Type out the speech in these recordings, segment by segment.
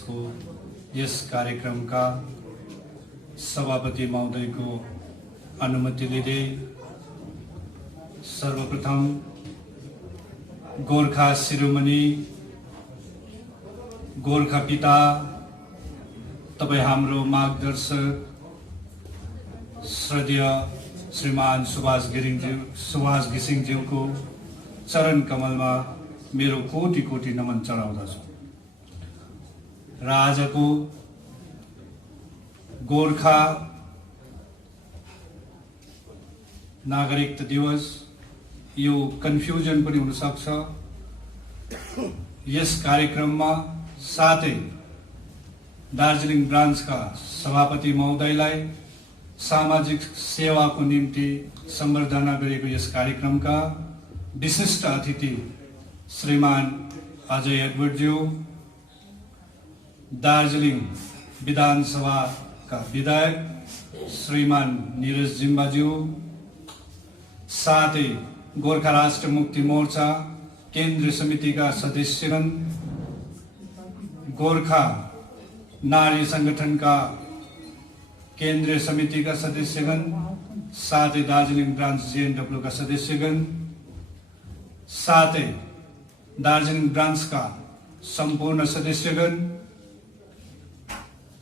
को यस कार्यक्रम का सभापति महोदय को अनुमति लिँदै सर्वप्रथम गोर्खा शिरोमणि गोर्खा पिता तपाई हाम्रो मार्गदर्शक श्रद्धेय श्रीमान सुभाष घिसिङज्यूको चरण कमलमा मेरो कोटि कोटि नमन चढाउँदछु र आजको गोर्खा नागरिकता दिवस यो कन्फ्युजन पनि हुन सक्छ। यस कार्यक्रममा साथै दार्जिलिङ ब्रान्चका सभापति महोदयलाई सामाजिक सेवाको निम्ति सम्बर्धना गरेको यस कार्यक्रमका विशिष्ट अतिथि श्रीमान अजय एडवर्डज्यू, दार्जिलिङ विधानसभाका विधायक श्रीमान निरज जिम्बाज्यू, साथै गोर्खा राष्ट्र मुक्ति मोर्चा केन्द्रीय समितिका सदस्यगण, गोर्खा नारी संगठनका केन्द्रीय समितिका सदस्यगण, साथै दार्जिलिङ ब्रान्च JNW का सदस्यगण, साथै दार्जिलिङ ब्रान्चका सम्पूर्ण सदस्यगण,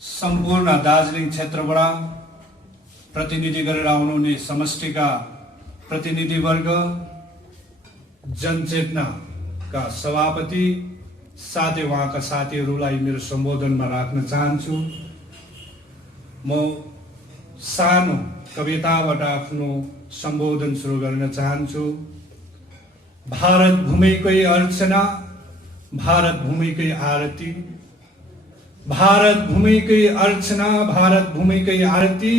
सम्पूर्ण दार्जिलिङ क्षेत्रबाट प्रतिनिधि गरेर आउनुहुने समष्टिका प्रतिनिधिवर्ग, जनचेतनाका सभापति, साथै उहाँका साथीहरूलाई मेरो सम्बोधनमा राख्न चाहन्छु। म सानो कविताबाट आफ्नो सम्बोधन सुरु गर्न चाहन्छु। भारत भूमिकै अर्चना, भारत भूमिकै आरती, भारत भूमिकै अर्चना, भारत भूमिकै आरती,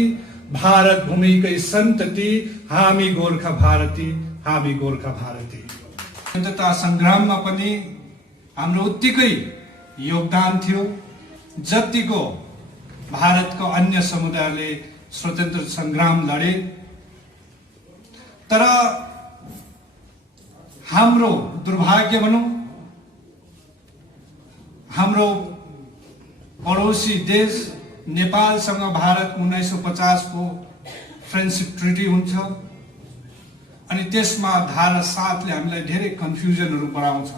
भारत भूमिकै सन्तति, हामी गोर्खा भारती, हामी गोर्खा भारती। स्वतन्त्रता संग्राममा पनि हाम्रो उत्तिकै योगदान थियो जतिको भारतको अन्य समुदायले स्वतन्त्रता संग्राम लडे। तर हाम्रो दुर्भाग्य भनौं, हाम्रो पडोसी देश नेपालसँग भारत 1950 को फ्रेन्डशिप ट्रिटी हुन्छ अनि त्यसमा धारा 7 ले हामीलाई धेरै कन्फ्युजनहरु बढाउँछ।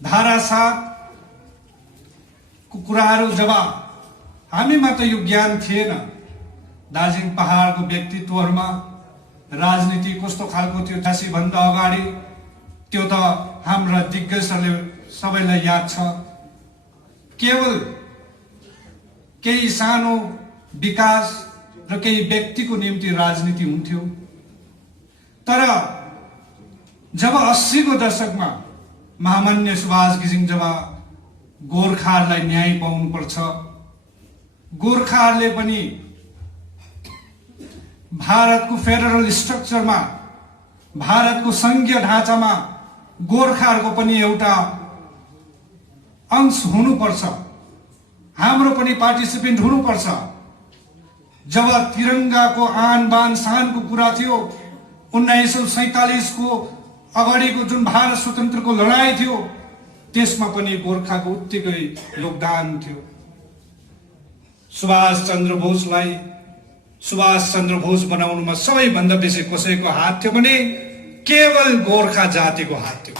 धारा 7 को कुराहरु जब हामीमा त यो ज्ञान थिएन, दार्जिलिङ पहाडको व्यक्तित्वहरुमा राजनीति कस्तो खालको थियो 80 भन्दा अगाडि त्यो त हाम्रा दिग्गजहरुले सबैलाई याद छ। केवल केही सानो विकास र केही व्यक्तिको निम्ति राजनीति हुन्थ्यो। तर जब 80 को दशकमा महामान्य सुभाष घिसिङ जब गोर्खाहरूलाई न्याय पाउनु पर्छ, गोर्खाहरूले पनि भारतको फेडरल स्ट्रक्चरमा, भारतको संघीय ढाँचामा गोर्खाहरूको पनि एउटा अंश हुनुपर्छ, हाम्रो पनि पार्टिसिपेन्ट हुनुपर्छ। जब तिरंगाको आन बान शान को कुरा थियो, 1947 को अगाडिको जुन भारत स्वतन्त्रको लडाई थियो त्यसमा पनि गोर्खाको उत्तिकै योगदान थियो। सुभाष चन्द्र बोस बनाउनुमा सबैभन्दा बेसी कसैको हात थियो भने केवल गोर्खा जातिको हात थियो।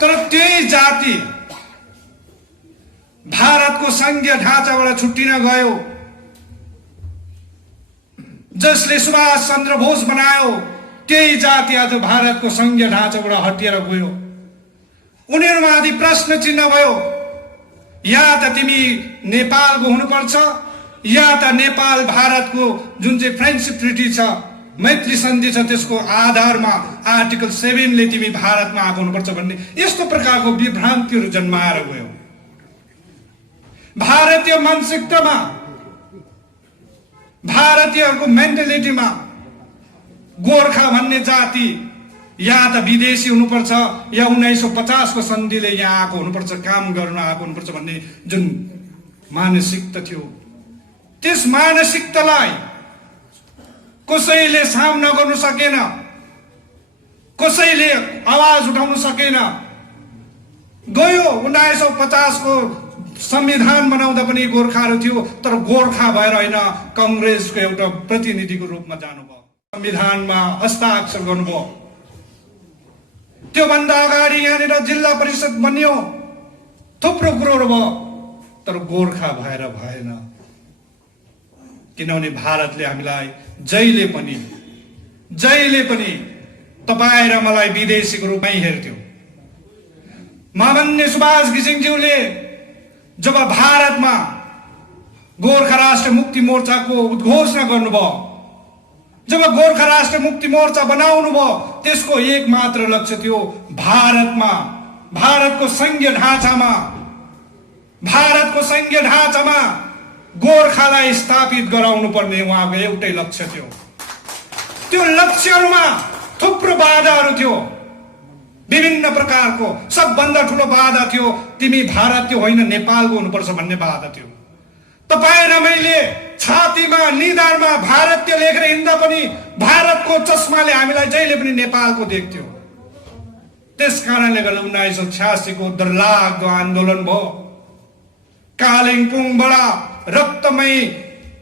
तर त्यही जाति भारतको संघीय ढाँचाबाट छुट्टिन गयो, जसले सुभाष चन्द्र बोस बनायो त्यही जाति आज भारतको संघीय ढाँचाबाट हटिएर गयो। उनीहरुमाथि प्रश्न चिन्ह भयो, या त तिमी नेपालको हुनुपर्छ या त नेपाल भारतको जुन चाहिँ फ्रेन्डशिप ट्रिटी छ, मैत्री सन्धि छ, त्यसको आधारमा आर्टिकल 7 ले तिमी भारतमा आएको हुनुपर्छ भन्ने यस्तो प्रकारको विभ्रान्तिहरू जन्माएर गयो। भारतीय मानसिकतामा, भारतीयहरूको मेन्टालिटीमा गोर्खा भन्ने जाति या त विदेशी हुनुपर्छ या 1950 को सन्धिले यहाँ आएको हुनुपर्छ, काम गर्न आएको हुनुपर्छ भन्ने जुन मानसिकता थियो, त्यस मानसिकतालाई कसैले सामना गर्न सकेन, कसैले आवाज उठाउन सकेन। गयो 1950 को संविधान बनाउँदा पनि गोर्खाहरू थियो, तर गोर्खा भएर होइन, कांग्रेसको एउटा प्रतिनिधिको रूपमा जानुभयो, संविधानमा हस्ताक्षर गर्नुभयो। त्यो भन्दा अगाडि यहाँनिर जिल्ला परिषद बन्यो, थुप्रो कुरोहरू भयो, तर गोर्खा भएर भएन। किनभने भारतले हामीलाई जहिले पनि तपाईं र मलाई विदेशीको रूपमै हेर्थ्यो। महामान्य सुभाष घिसिङज्यूले जब भारतमा गोर्खा राष्ट्र मुक्ति मोर्चाको उद्घोषणा गर्नुभयो, जब गोर्खा राष्ट्र मुक्ति मोर्चा बनाउनु भयो, त्यसको एक मात्र लक्ष्य थियो भारतको संघीय ढाँचामा गोर्खालाई स्थापित गराउनु पर्ने उहाँको एउटै लक्ष्य थियो। त्यो लक्ष्यहरूमा थुप्रो बाधाहरू थियो, विभिन्न प्रकारको। सबभन्दा ठुलो बाधा थियो तिमी भारतीय होइन नेपालको हुनुपर्छ भन्ने बाधा थियो। तपाईं र मैले छातीमा निधारमा भारतीय लेखेर हिँड्दा पनि भारतको चस्माले हामीलाई जहिले पनि नेपालको देख्थ्यो। त्यस कारणले गर्दा 1986 को डरलाग्दो आन्दोलन भयो। कालिम्पोङबाट रक्तमय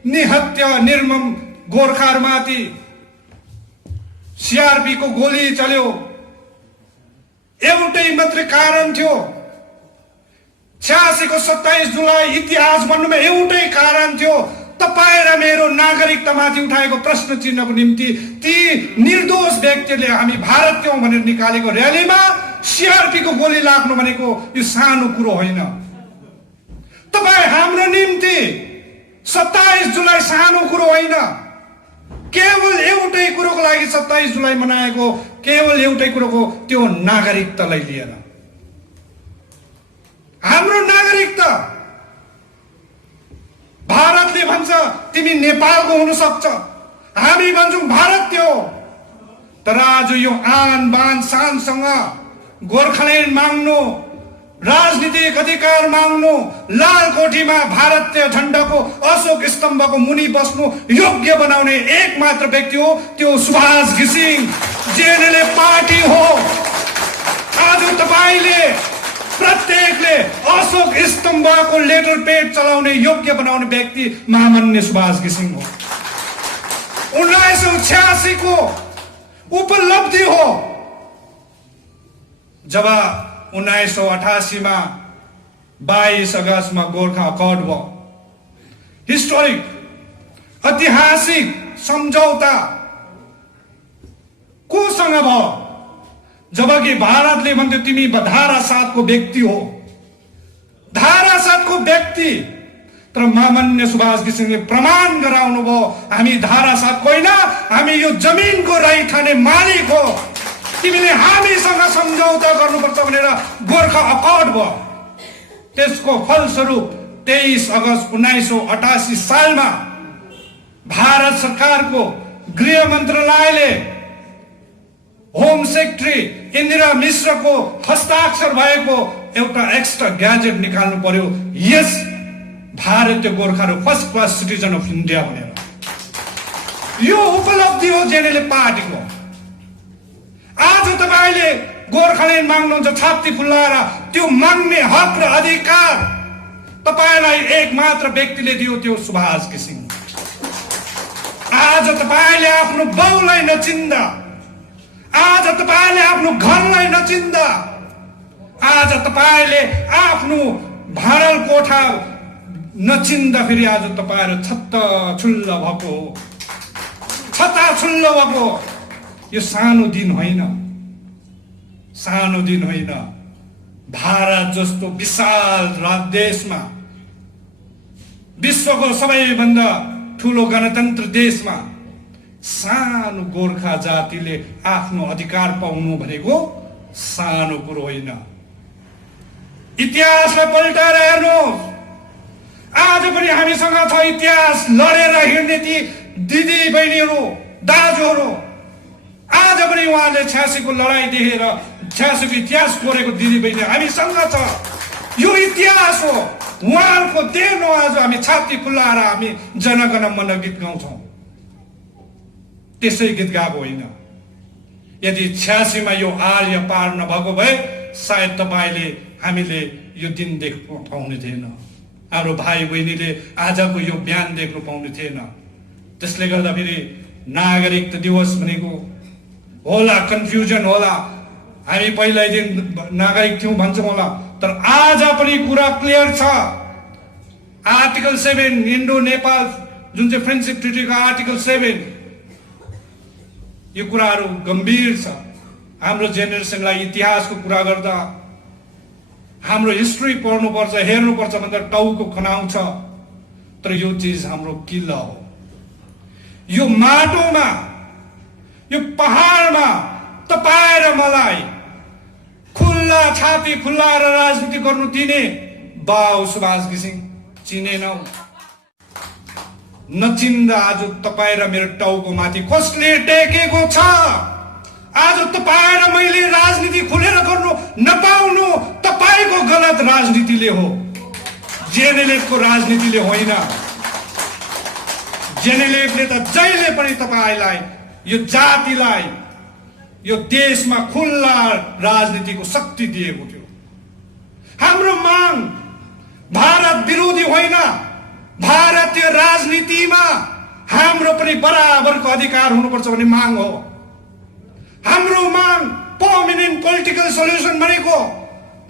निहत्या निर्मम गोर्खाहरूमाथि सीआरपी को गोली चल्यो। एउटै मात्रै कारण थियो, 86 को 27 जुलाई इतिहास बन्नुमा एउटै कारण थियो, तपाईं र मेरो नागरिकतामाथि उठाएको प्रश्न चिन्हको निम्ति ती निर्दोष व्यक्तिले हामी भारतीय हौं भनेर निकालेको र्यालीमा सीआरपी को गोली लाग्नु भनेको यो सानो कुरो होइन। तपाईं हाम्रो निम्ति 27 जुलाई सानो कुरो होइन। केवल एउटै कुरोको लागि 27 जुलाई मनाएको, केवल एउटै कुरोको, त्यो नागरिकतालाई लिएर। हाम्रो नागरिकता भारतले भन्छ तिमी नेपालको हुन सक्छ, हामी भन्छौं भारतीय हो। तर आज यो आन बान शानसँग गोर्खाल्यान्ड माग्नु, राजनीतिक अधिकार माग्नु, लालकोठीमा भारतीय झण्डाको अशोक स्तम्भको मुनि बस्नु योग्य बनाउने एक मात्र व्यक्ति हो, त्यो सुभाष घिसिङ जेएनएलए पार्टी हो। आज तपाईले प्रत्येकले अशोक स्तम्भको लेटर पेड चलाउने योग्य बनाउने व्यक्ति महामान्य सुभाष घिसिङ हो। 1986 को उपलब्धि हो, जब 1988 में 22 अगस्त में गोर्खा अकॉर्ड भयो। हिस्टोरिक ऐतिहासिक सम्झौता कोसँग भयो? जबकि भारतले भन्थ्यो तिमी धारा 7 को व्यक्ति हो, धारा 7 को व्यक्ति। तर महामान्य सुभाष घिसिङले प्रमाण गराउनु भयो हामी धारा 7 को होइन, हामी यो जमिनको रैथाने मालिक हो, तिमीले हामीसँग सम्झौता गर्नुपर्छ भनेर गोर्खा अकॉर्ड भयो। त्यसको फलस्वरूप 23 अगस्त 1988 सालमा भारत सरकारको गृह मन्त्रालयले होम सेक्रेटरी इन्दिरा मिश्रको हस्ताक्षर भएको एउटा एक्स्ट्रा ग्याजेट निकाल्नु पर्यो, यस भारतीय गोर्खाहरू first class citizen of India भनेर। यो उपलब्धि हो जेएनएलए पार्टीको। आज तपाईले गोर्खाल्यान्ड माग्नुहुन्छ छाती फुल्लाएर, त्यो माग्ने हक र अधिकार तपाईलाई एक मात्र व्यक्तिले दियो, त्यो सुभाष घिसिङ। आज तपाईले आफ्नो बाउलाई नचिन्दा, आज तपाईले आफ्नो घरलाई नचिन्दा, आज तपाईले आफ्नो भाडल कोठा नचिन्दा फेरि आज तपाईहरु छत्ताछुल्ल भएको यो सानो दिन होइन, सानो दिन होइन। भारत जस्तो विशाल देशमा, विश्वको सबैभन्दा ठूलो गणतन्त्र देशमा सानो गोर्खा जातिले आफ्नो अधिकार पाउनु भनेको सानो कुरो होइन। इतिहासलाई पल्टाएर हेर्नुहोस्, आज पनि हामीसँग छ इतिहास लडेर हिँड्ने ती दिदी बहिनीहरू, दाजुहरू। आज आज पनि उहाँले 86 को लडाईँ देखेर 86 को इतिहास कोरेको दिदीबहिनी हामीसँग छ। यो इतिहास हो, उहाँहरूको देन हो। आज हामी छाती फुल्लाएर हामी जनगण मन गीत गाउँछौँ। त्यसै गीत गाएको होइन। यदि 86 मा यो आर्य पार नभएको भए सायद तपाईँले हामीले यो दिन देख्नु पाउने थिएन। हाम्रो भाइ बहिनीले आजको यो बिहान देख्नु पाउने थिएन। त्यसले गर्दा फेरि नागरिकता दिवस भनेको होला, कन्फ्युजन होला। हामी पहिल्यैदेखि नागरिक थियौँ भन्छौँ होला, तर आज पनि कुरा क्लियर छ। आर्टिकल 7 इन्डो नेपाल जुन चाहिँ फ्रेन्डसिप ट्रिटीको आर्टिकल 7, यो कुराहरू गम्भीर छ। हाम्रो जेनेरेसनलाई इतिहासको कुरा गर्दा हाम्रो हिस्ट्री पढ्नुपर्छ, हेर्नुपर्छ भन्दा टाउको खनाउँछ। तर यो चिज हाम्रो किल्ला हो। यो माटोमा, यो पहाडमा तपाईँ र मलाई खुल्ला छाती खुल्लाएर राजनीति गर्नु दिने बाउ सुभाष घिसिङ चिनेनौ। नचिन्दा आज तपाईँ र मेरो टाउको माथि कसले टेकेको छ? आज तपाईँ र मैले राजनीति खुलेर गर्नु नपाउनु तपाईको गलत राजनीतिले हो, जेएनएलएफको राजनीतिले होइन। जेएनएलएफले त जहिले पनि तपाईलाई, यो जातिलाई, यो देशमा खुल्ला राजनीतिको शक्ति दिएको थियो। हाम्रो माग भारत विरोधी होइन, भारतीय राजनीतिमा हाम्रो पनि बराबरको अधिकार हुनुपर्छ भन्ने माग हो। हाम्रो माग पर्मानेन्ट पोलिटिकल सोल्युसन भनेको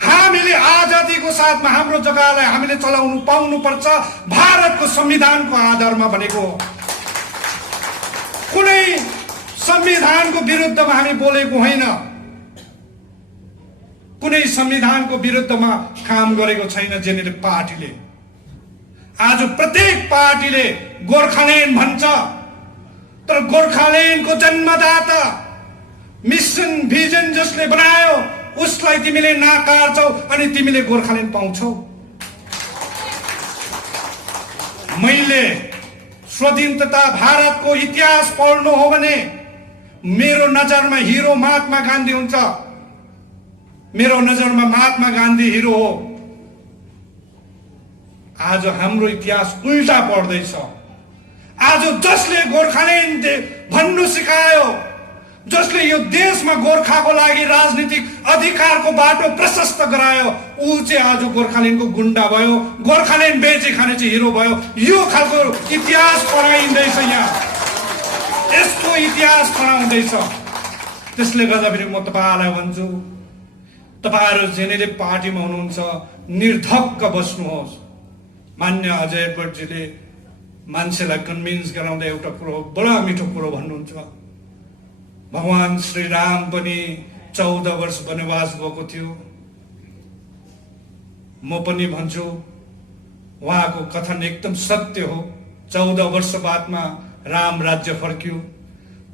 हामीले आजादीको साथमा हाम्रो जग्गालाई हामीले चलाउनु पाउनुपर्छ भारतको संविधानको आधारमा भनेको। कुनै संविधानको विरुद्धमा हामी बोलेको होइन, कुनै संविधानको विरुद्धमा काम गरेको छैन जेएनएलएफ पार्टीले। आज प्रत्येक पार्टीले गोर्खाल्यान्ड भन्छ, तर गोर्खाल्यान्डको जन्मदाता मिसन भिजन जसले बनायो उसलाई तिमीले नाकार्छौ अनि तिमीले गोर्खाल्यान्ड पाउँछौ। मैले स्वतन्त्रता भारतको इतिहास पढ्नु हो भने मेरो नजरमा हिरो महात्मा गान्धी हुन्छ। मेरो नजरमा महात्मा गान्धी हिरो हो। आज हाम्रो इतिहास उल्टा पढ्दैछ। आज जसले गोर्खाल्यान्ड भन्नु सिकायो, जसले यो देशमा गोर्खाको लागि राजनीतिक अधिकारको बाटो प्रशस्त गरायो, ऊ चाहिँ आज गोर्खाल्यान्डको गुण्डा भयो, गोर्खाल्यान्ड बेचे खाने चाहिँ हिरो भयो। यो खालको इतिहास पढाइँदैछ यहाँ, यसको इतिहास पढाउँदैछ। त्यसले गर्दा फेरि म तपाईहरुलाई भन्छु, तपाईहरु जेएनएलएफ पार्टीमा हुनुहुन्छ, निर्धक्क बस्नुहोस्। मान्य अजय एडवर्डजीले मान्छेलाई कन्भिन्स गराउँदा एउटा कुरो बडा मिठो कुरो भन्नुहुन्छ, भगवान श्री राम पनि 14 वर्ष वनवास गएको थियो। म पनि भन्छु उहाँको कथन एकदम सत्य हो। 14 वर्ष बादमा राम राज्य फर्क्यो,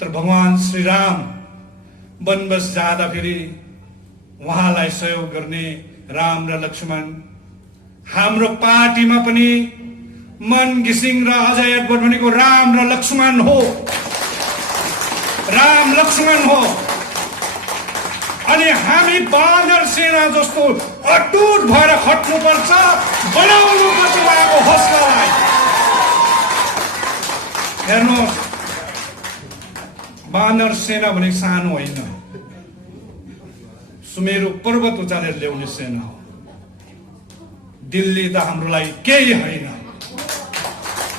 तर भगवान श्री राम वनवास जाँदा फेरि उहाँलाई सहयोग गर्ने राम र लक्ष्मण, हाम्रो पार्टीमा पनि मन घिसिङ र अजय एडवर्ड भनेको राम र लक्ष्मण हो, राम लक्ष्मण हो। अनि हामी बानर सेना जस्तो अटुट भएर खट्नुपर्छ, बनाउनुपर्छ उहाँको हौसलालाई। हेर्नुहोस्, बानर सेना भने सानो होइन, सुमेरु पर्वत उचालेर ल्याउने सेना हो। दिल्ली त हाम्रो लागि केही होइन।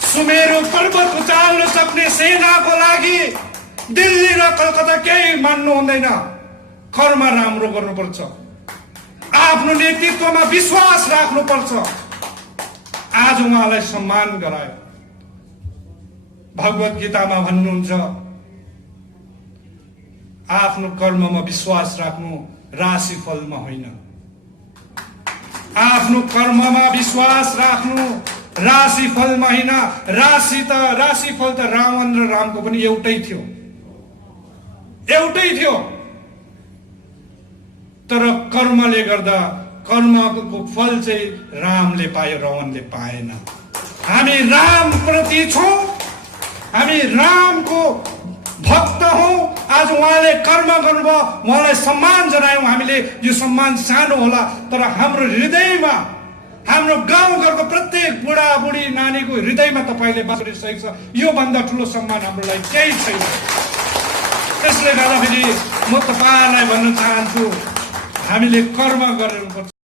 सुमेरु पर्वत उचाल्न सक्ने सेनाको लागि दिल्ली र कलकत्ता केही मान्नु हुँदैन। कर्म राम्रो गर्नुपर्छ, आफ्नो नेतृत्वमा विश्वास राख्नुपर्छ। आज उहाँलाई सम्मान गरायो। भगवत गीतामा भन्नुहुन्छ, आफ्नो कर्ममा विश्वास राख्नु, राशिफलमा होइन। आफ्नो कर्ममा विश्वास राख्नु, राशिफलमा होइन। राशिफल त रावण र रामको पनि एउटै थियो, एउटै थियो। तर कर्मले गर्दा कर्मको फल चाहिँ रामले पायो, रावणले पाएन। हामी राम प्रति छौं, हामी रामको भक्त हौं, आज उहाँले कर्म गर्नुभयो, उहाँलाई सम्मान जनायौँ हामीले। यो सम्मान सानो होला तर हाम्रो हृदयमा, हाम्रो गाउँघरको प्रत्येक बुढाबुढी नानीको हृदयमा तपाईँले बास गरिसकेको छ। यो भन्दा ठुलो सम्मान हाम्रो लागि केही छैन। त्यसले गर्दाखेरि म तपाईँलाई भन्न चाहन्छु, हामीले कर्म गर्नुपर्छ।